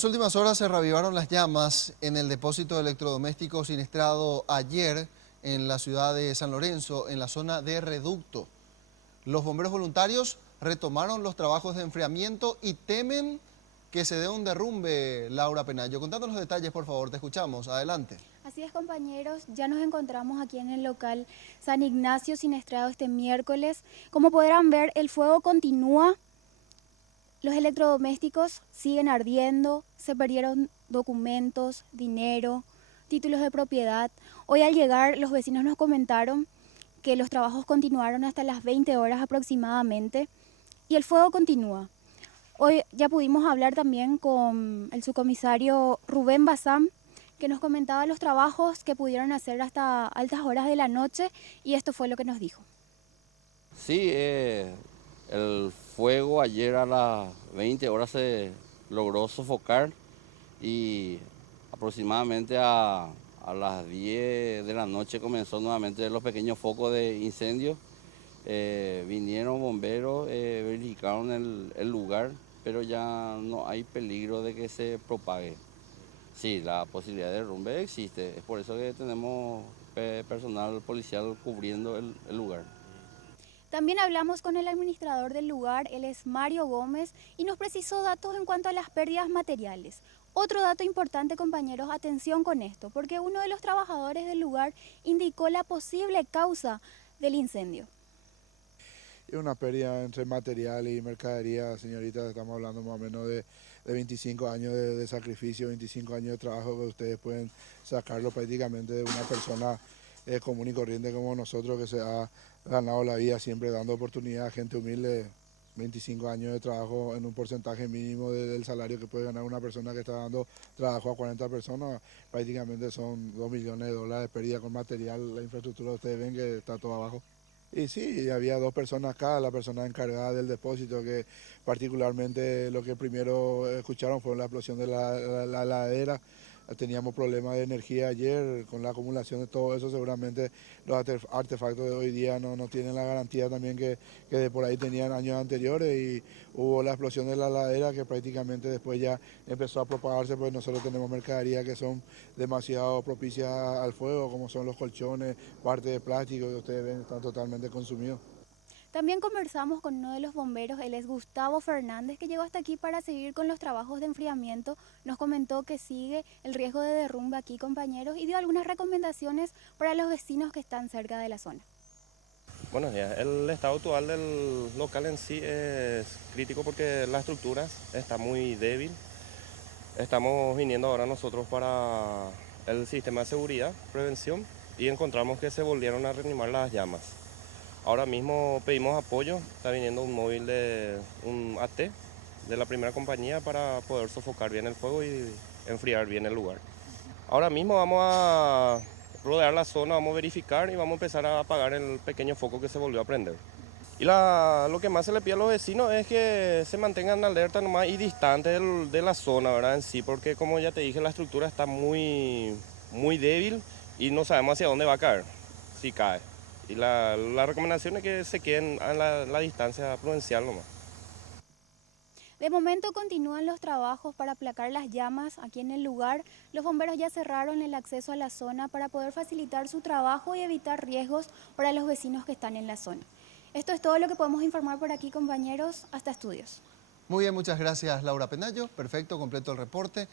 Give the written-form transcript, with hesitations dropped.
En las últimas horas se reavivaron las llamas en el depósito de electrodomésticos siniestrado ayer en la ciudad de San Lorenzo, en la zona de Reducto. Los bomberos voluntarios retomaron los trabajos de enfriamiento y temen que se dé un derrumbe. Laura Penayo, contándonos los detalles, por favor, te escuchamos. Adelante. Así es, compañeros, ya nos encontramos aquí en el local San Ignacio siniestrado este miércoles. Como podrán ver, el fuego continúa. Los electrodomésticos siguen ardiendo, se perdieron documentos, dinero, títulos de propiedad. Hoy al llegar los vecinos nos comentaron que los trabajos continuaron hasta las 20 horas aproximadamente y el fuego continúa. Hoy ya pudimos hablar también con el subcomisario Rubén Bazán, que nos comentaba los trabajos que pudieron hacer hasta altas horas de la noche y esto fue lo que nos dijo. Sí, el fuego ayer a las 20 horas se logró sofocar y aproximadamente a las 10 de la noche comenzó nuevamente los pequeños focos de incendio. Vinieron bomberos, verificaron el lugar, pero ya no hay peligro de que se propague. Sí, la posibilidad de derrumbe existe, es por eso que tenemos personal policial cubriendo el lugar. También hablamos con el administrador del lugar, él es Mario Gómez, y nos precisó datos en cuanto a las pérdidas materiales. Otro dato importante, compañeros, atención con esto, porque uno de los trabajadores del lugar indicó la posible causa del incendio. Es una pérdida entre material y mercadería, señorita, estamos hablando más o menos de 25 años de sacrificio, 25 años de trabajo que ustedes pueden sacarlo prácticamente de una persona común y corriente como nosotros, que se ha ganado la vida siempre dando oportunidad a gente humilde. 25 años de trabajo en un porcentaje mínimo del salario que puede ganar una persona que está dando trabajo a 40 personas, prácticamente son 2 millones de dólares de pérdida con material. La infraestructura ustedes ven que está todo abajo. Y sí, había dos personas acá, la persona encargada del depósito, que particularmente lo que primero escucharon fue la explosión de la heladera. Teníamos problemas de energía ayer, con la acumulación de todo eso, seguramente los artefactos de hoy día no tienen la garantía también que de por ahí tenían años anteriores, y hubo la explosión de la heladera que prácticamente después ya empezó a propagarse, pues nosotros tenemos mercadería que son demasiado propicias al fuego, como son los colchones, partes de plástico que ustedes ven están totalmente consumidos. También conversamos con uno de los bomberos, él es Gustavo Fernández, que llegó hasta aquí para seguir con los trabajos de enfriamiento. Nos comentó que sigue el riesgo de derrumbe aquí, compañeros, y dio algunas recomendaciones para los vecinos que están cerca de la zona. Buenos días. El estado actual del local en sí es crítico porque la estructura está muy débil. Estamos viniendo ahora nosotros para el sistema de seguridad, prevención, y encontramos que se volvieron a reanimar las llamas. Ahora mismo pedimos apoyo, está viniendo un móvil de un AT de la primera compañía para poder sofocar bien el fuego y enfriar bien el lugar. Ahora mismo vamos a rodear la zona, vamos a verificar y vamos a empezar a apagar el pequeño foco que se volvió a prender. Y lo que más se le pide a los vecinos es que se mantengan alerta nomás y distantes de la zona, ¿verdad? En sí, porque como ya te dije, la estructura está muy débil y no sabemos hacia dónde va a caer, si cae. Y la recomendación es que se queden a la distancia prudencial nomás. De momento continúan los trabajos para aplacar las llamas aquí en el lugar. Los bomberos ya cerraron el acceso a la zona para poder facilitar su trabajo y evitar riesgos para los vecinos que están en la zona. Esto es todo lo que podemos informar por aquí, compañeros. Hasta estudios. Muy bien, muchas gracias, Laura Penayo. Perfecto, completo el reporte.